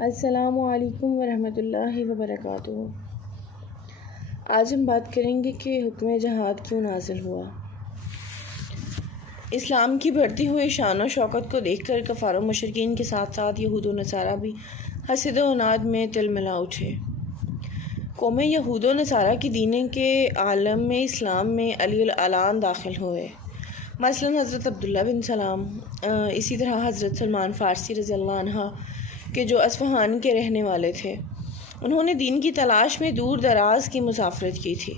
السلام علیکم ورحمۃ اللہ وبرکاتہ۔ آج ہم بات کریں گے کہ حکم جہاد کیوں نازل ہوا۔ اسلام کی بڑھتی ہوئی شان و شوکت کو دیکھ کر کفار و مشرکین کے ساتھ ساتھ یہود و نصارہ بھی حسد و عناد میں تلملا اٹھے۔ قوم یہود و نصارہ کی دین کے عالم میں اسلام میں علی الاعلان داخل ہوئے، مثلاً حضرت عبداللہ بن سلام، اسی طرح حضرت سلمان فارسی رضی اللہ عنہ کہ جو اصفہان کے رہنے والے تھے۔ انہوں نے دین کی تلاش میں دور دراز کی مسافرت کی تھی۔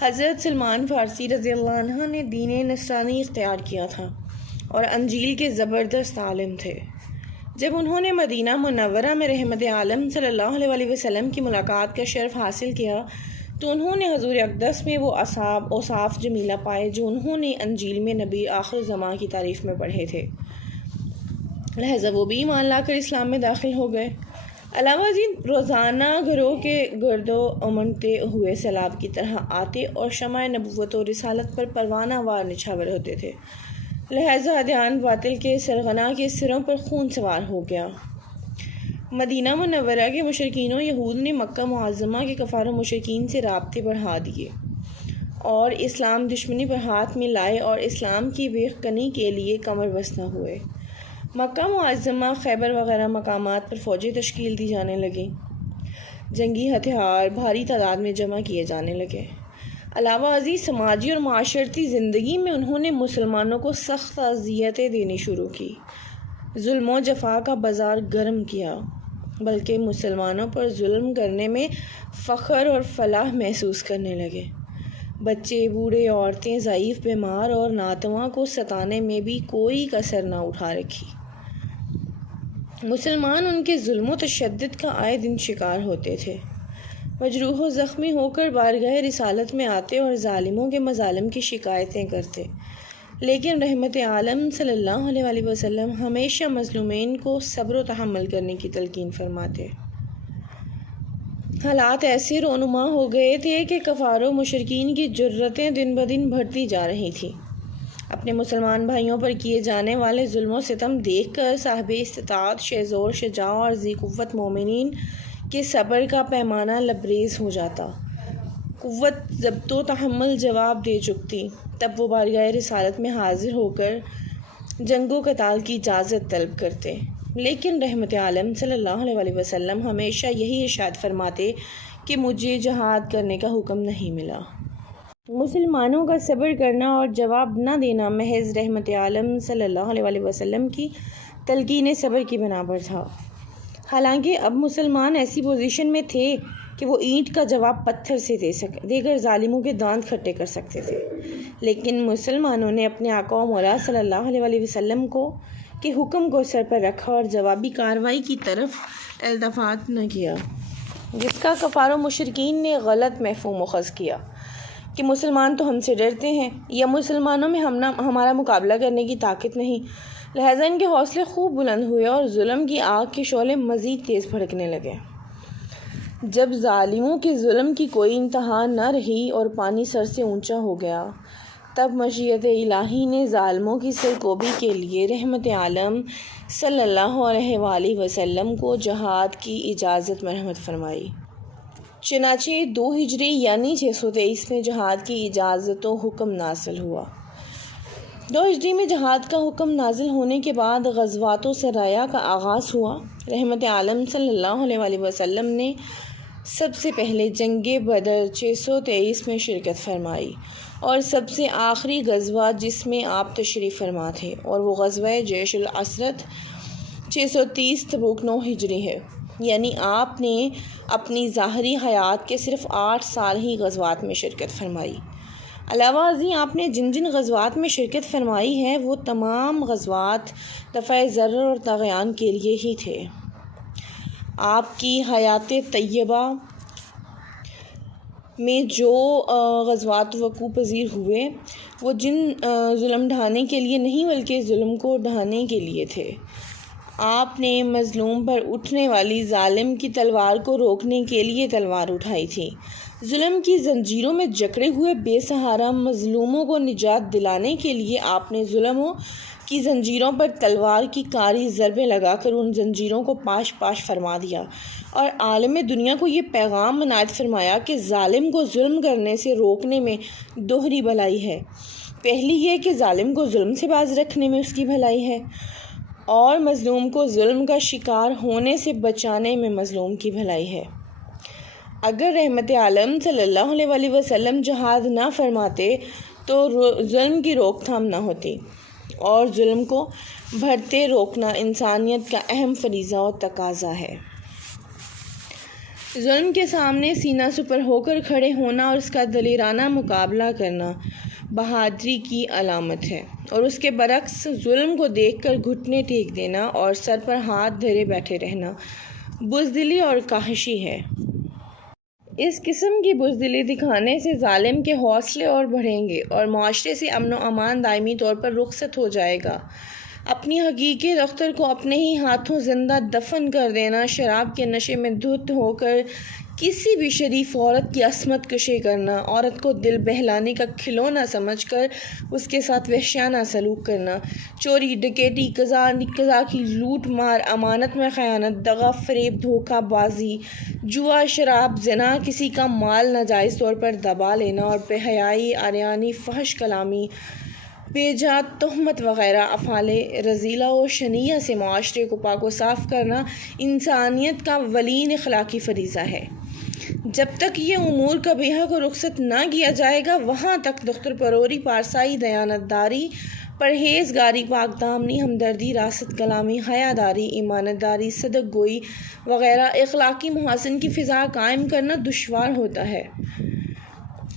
حضرت سلمان فارسی رضی اللہ عنہ نے دین نصرانی اختیار کیا تھا اور انجیل کے زبردست عالم تھے۔ جب انہوں نے مدینہ منورہ میں رحمت عالم صلی اللہ علیہ وسلم کی ملاقات کا شرف حاصل کیا تو انہوں نے حضور اقدس میں وہ اوصاف جمیلہ پائے جو انہوں نے انجیل میں نبی آخر زمان کی تعریف میں پڑھے تھے، لہذا وہ بھی ایمان لا کر اسلام میں داخل ہو گئے۔ علاوہ ازیں روزانہ گھروں کے گرد و امنتے ہوئے سیلاب کی طرح آتے اور شمع نبوت و رسالت پر پروانہ وار نچھاور ہوتے تھے، لہذا ادیان باطل کے سرغنا کے سروں پر خون سوار ہو گیا۔ مدینہ منورہ کے مشرکین و یہود نے مکہ معظمہ کے کفار و مشرکین سے رابطے بڑھا دیے اور اسلام دشمنی پر ہاتھ میں لائے اور اسلام کی بیخکنی کے لیے کمر بستہ ہوئے۔ مکہ معظمہ، خیبر وغیرہ مقامات پر فوجیں تشکیل دی جانے لگیں، جنگی ہتھیار بھاری تعداد میں جمع کیے جانے لگے۔ علاوہ ازیں سماجی اور معاشرتی زندگی میں انہوں نے مسلمانوں کو سخت اذیتیں دینی شروع کی، ظلم و جفا کا بازار گرم کیا، بلکہ مسلمانوں پر ظلم کرنے میں فخر اور فلاح محسوس کرنے لگے۔ بچے، بوڑھے، عورتیں، ضعیف، بیمار اور ناتواں کو ستانے میں بھی کوئی کسر نہ اٹھا رکھی۔ مسلمان ان کے ظلم و تشدد کا آئے دن شکار ہوتے تھے، مجروح و زخمی ہو کر بارگاہ رسالت میں آتے اور ظالموں کے مظالم کی شکایتیں کرتے، لیکن رحمت عالم صلی اللہ علیہ وسلم ہمیشہ مظلومین کو صبر و تحمل کرنے کی تلقین فرماتے۔ حالات ایسے رونما ہو گئے تھے کہ کفار و مشرکین کی جرأتیں دن بدن بڑھتی جا رہی تھیں۔ اپنے مسلمان بھائیوں پر کیے جانے والے ظلم و ستم دیکھ کر صاحب استطاعت، شہزور، شجاع اور ذی قوت مومنین کے صبر کا پیمانہ لبریز ہو جاتا، قوت ضبط و تحمل جواب دے چکتی، تب وہ بارگاہ رسالت میں حاضر ہو کر جنگ و قتال کی اجازت طلب کرتے، لیکن رحمت عالم صلی اللہ علیہ وسلم ہمیشہ یہی ارشاد فرماتے کہ مجھے جہاد کرنے کا حکم نہیں ملا۔ مسلمانوں کا صبر کرنا اور جواب نہ دینا محض رحمت عالم صلی اللہ علیہ وسلم کی تلقین صبر کی بنا پر تھا۔ حالانکہ اب مسلمان ایسی پوزیشن میں تھے کہ وہ اینٹ کا جواب پتھر سے دے کر ظالموں کے دانت کھٹے کر سکتے تھے، لیکن مسلمانوں نے اپنے آقا و مولا صلی اللہ علیہ وسلم کے حکم کو سر پر رکھا اور جوابی کارروائی کی طرف التفات نہ کیا، جس کا کفار و مشرکین نے غلط مفہوم اخذ کیا کہ مسلمان تو ہم سے ڈرتے ہیں یا مسلمانوں میں ہمارا مقابلہ کرنے کی طاقت نہیں، لہٰذا ان کے حوصلے خوب بلند ہوئے اور ظلم کی آگ کے شعلے مزید تیز بھڑکنے لگے۔ جب ظالموں کے ظلم کی کوئی انتہا نہ رہی اور پانی سر سے اونچا ہو گیا، تب مشیت الہی نے ظالموں کی سرکوبی کے لیے رحمت عالم صلی اللہ علیہ وآلہ وسلم کو جہاد کی اجازت مرحمت فرمائی۔ چنانچہ 2 ہجری یعنی 623 میں جہاد کی اجازت و حکم نازل ہوا۔ 2 ہجری میں جہاد کا حکم نازل ہونے کے بعد غزوات و سرایا کا آغاز ہوا۔ رحمت عالم صلی اللہ علیہ وسلم نے سب سے پہلے جنگ بدر 623 میں شرکت فرمائی اور سب سے آخری غزوہ جس میں آپ تشریف فرما تھے، اور وہ غزوہ جیش العسرت 630 تبوک 9 ہجری ہے، یعنی آپ نے اپنی ظاہری حیات کے صرف 8 سال ہی غزوات میں شرکت فرمائی۔ علاوہ ازیں آپ نے جن غزوات میں شرکت فرمائی ہے وہ تمام غزوات دفع ضرر اور طغیان کے لیے ہی تھے۔ آپ کی حیات طیبہ میں جو غزوات وقوع پذیر ہوئے وہ جن ظلم ڈھانے کے لیے نہیں بلکہ ظلم کو ڈھانے کے لیے تھے۔ آپ نے مظلوم پر اٹھنے والی ظالم کی تلوار کو روکنے کے لیے تلوار اٹھائی تھی۔ ظلم کی زنجیروں میں جکڑے ہوئے بے سہارا مظلوموں کو نجات دلانے کے لیے آپ نے ظلموں کی زنجیروں پر تلوار کی کاری ضربیں لگا کر ان زنجیروں کو پاش پاش فرما دیا، اور عالم دنیا کو یہ پیغام عنایت فرمایا کہ ظالم کو ظلم کرنے سے روکنے میں دوہری بھلائی ہے۔ پہلی یہ کہ ظالم کو ظلم سے باز رکھنے میں اس کی بھلائی ہے، اور مظلوم کو ظلم کا شکار ہونے سے بچانے میں مظلوم کی بھلائی ہے۔ اگر رحمت عالم صلی اللہ علیہ وآلہ وسلم جہاد نہ فرماتے تو ظلم کی روک تھام نہ ہوتی، اور ظلم کو بڑھتے روکنا انسانیت کا اہم فریضہ و تقاضا ہے۔ ظلم کے سامنے سینہ سپر ہو کر کھڑے ہونا اور اس کا دلیرانہ مقابلہ کرنا بہادری کی علامت ہے، اور اس کے برعکس ظلم کو دیکھ کر گھٹنے ٹیک دینا اور سر پر ہاتھ دھرے بیٹھے رہنا بزدلی اور کاہشی ہے۔ اس قسم کی بزدلی دکھانے سے ظالم کے حوصلے اور بڑھیں گے اور معاشرے سے امن و امان دائمی طور پر رخصت ہو جائے گا۔ اپنی حقیقی دختر کو اپنے ہی ہاتھوں زندہ دفن کر دینا، شراب کے نشے میں دھت ہو کر کسی بھی شریف عورت کی عصمت کشی کرنا، عورت کو دل بہلانے کا کھلونا سمجھ کر اس کے ساتھ وحشیانہ سلوک کرنا، چوری ڈکیٹی، قضا کی لوٹ مار، امانت میں خیانت، دغا فریب، دھوکہ بازی، جوا، شراب، زنا، کسی کا مال ناجائز طور پر دبا لینا اور بے حیائی، عریانی، فحش کلامی، بے جا تہمت وغیرہ افعال رذیلہ و شنیعہ سے معاشرے کو پاک و صاف کرنا انسانیت کا اولین اخلاقی فریضہ ہے۔ جب تک یہ امور قبیحہ کو رخصت نہ کیا جائے گا، وہاں تک دختر پروری، پارسائی، دیانتداری، پرہیزگاری، پاک دامنی، ہمدردی، راست کلامی، حیاداری، ایمانت داری، صدق گوئی وغیرہ اخلاقی محاسن کی فضا قائم کرنا دشوار ہوتا ہے۔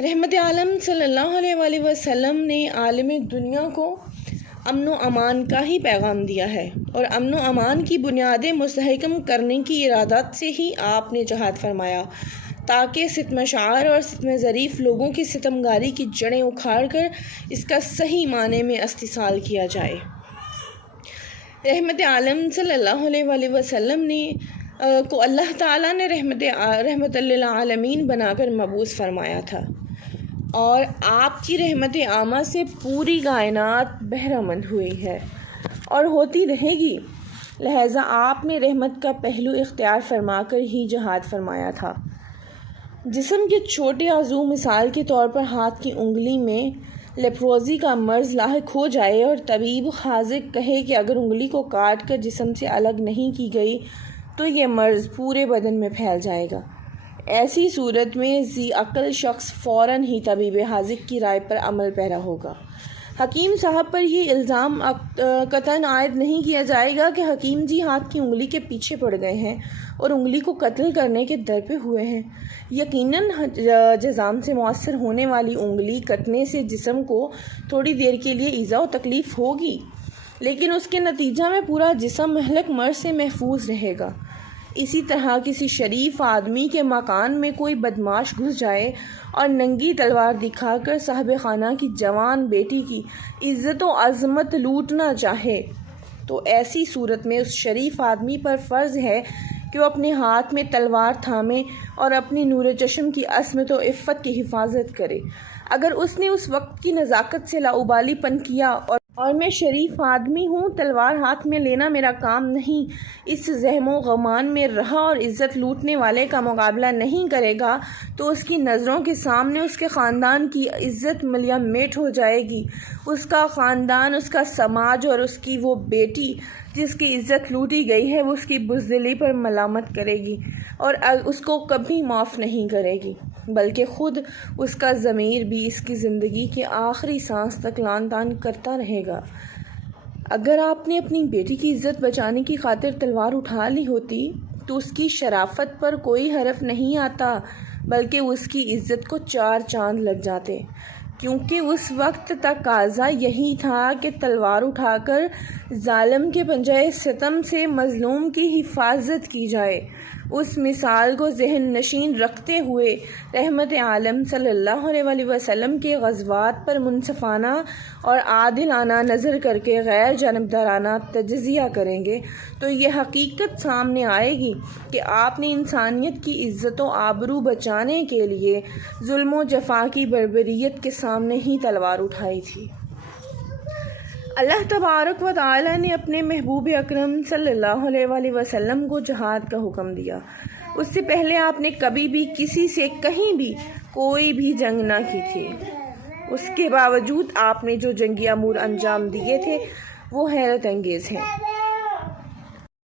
رحمت عالم صلی اللہ علیہ وآلہ وسلم نے عالم دنیا کو امن و امان کا ہی پیغام دیا ہے، اور امن و امان کی بنیادیں مستحکم کرنے کی ارادت سے ہی آپ نے جہاد فرمایا، تاکہ ستم شعار اور ستم ظریف لوگوں کی ستمگاری کی جڑیں اکھاڑ کر اس کا صحیح معنی میں استحصال کیا جائے۔ رحمت عالم صلی اللہ علیہ وآلہ وسلم کو اللہ تعالیٰ نے رحمت للعالمین بنا کر مبعوث فرمایا تھا، اور آپ کی رحمت عامہ سے پوری کائنات بہرہ مند ہوئی ہے اور ہوتی رہے گی، لہٰذا آپ نے رحمت کا پہلو اختیار فرما کر ہی جہاد فرمایا تھا۔ جسم کے چھوٹے عضو مثال کے طور پر ہاتھ کی انگلی میں لیپروزی کا مرض لاحق ہو جائے اور طبیب حاذق کہے کہ اگر انگلی کو کاٹ کر جسم سے الگ نہیں کی گئی تو یہ مرض پورے بدن میں پھیل جائے گا، ایسی صورت میں ذی عقل شخص فوراً ہی طبیب حاذق کی رائے پر عمل پیرا ہوگا۔ حکیم صاحب پر یہ الزام قطعاً عائد نہیں کیا جائے گا کہ حکیم جی ہاتھ کی انگلی کے پیچھے پڑ گئے ہیں اور انگلی کو قتل کرنے کے در پہ ہوئے ہیں۔ یقیناً جزام سے مؤثر ہونے والی انگلی کٹنے سے جسم کو تھوڑی دیر کے لیے ایذا و تکلیف ہوگی، لیکن اس کے نتیجہ میں پورا جسم مہلک مرض سے محفوظ رہے گا۔ اسی طرح کسی شریف آدمی کے مکان میں کوئی بدماش گھس جائے اور ننگی تلوار دکھا کر صاحب خانہ کی جوان بیٹی کی عزت و عظمت لوٹنا چاہے تو ایسی صورت میں اس شریف آدمی پر فرض ہے کہ وہ اپنے ہاتھ میں تلوار تھامے اور اپنی نور چشم کی عصمت و عفت کی حفاظت کرے۔ اگر اس نے اس وقت کی نزاکت سے لاابالی پن کیا اور میں شریف آدمی ہوں، تلوار ہاتھ میں لینا میرا کام نہیں، اس زحم و غمان میں رہا اور عزت لوٹنے والے کا مقابلہ نہیں کرے گا تو اس کی نظروں کے سامنے اس کے خاندان کی عزت ملیہ میٹ ہو جائے گی۔ اس کا خاندان، اس کا سماج اور اس کی وہ بیٹی جس کی عزت لوٹی گئی ہے وہ اس کی بزدلی پر ملامت کرے گی اور اس کو کبھی معاف نہیں کرے گی، بلکہ خود اس کا ضمیر بھی اس کی زندگی کے آخری سانس تک لعن طعن کرتا رہے گا۔ اگر آپ نے اپنی بیٹی کی عزت بچانے کی خاطر تلوار اٹھا لی ہوتی تو اس کی شرافت پر کوئی حرف نہیں آتا، بلکہ اس کی عزت کو 4 چاند لگ جاتے، کیونکہ اس وقت تقاضا یہی تھا کہ تلوار اٹھا کر ظالم کے پنجۂ ستم سے مظلوم کی حفاظت کی جائے۔ اس مثال کو ذہن نشین رکھتے ہوئے رحمت عالم صلی اللہ علیہ وآلہ وسلم کے غزوات پر منصفانہ اور عادلانہ نظر کر کے غیر جانبدارانہ تجزیہ کریں گے تو یہ حقیقت سامنے آئے گی کہ آپ نے انسانیت کی عزت و آبرو بچانے کے لیے ظلم و جفا کی بربریت کے سامنے ہی تلوار اٹھائی تھی۔ اللہ تبارک و تعالی نے اپنے محبوب اکرم صلی اللہ علیہ وآلہ وسلم کو جہاد کا حکم دیا۔ اس سے پہلے آپ نے کبھی بھی کسی سے کہیں بھی کوئی بھی جنگ نہ کی تھی۔ اس کے باوجود آپ نے جو جنگی امور انجام دیے تھے وہ حیرت انگیز ہیں۔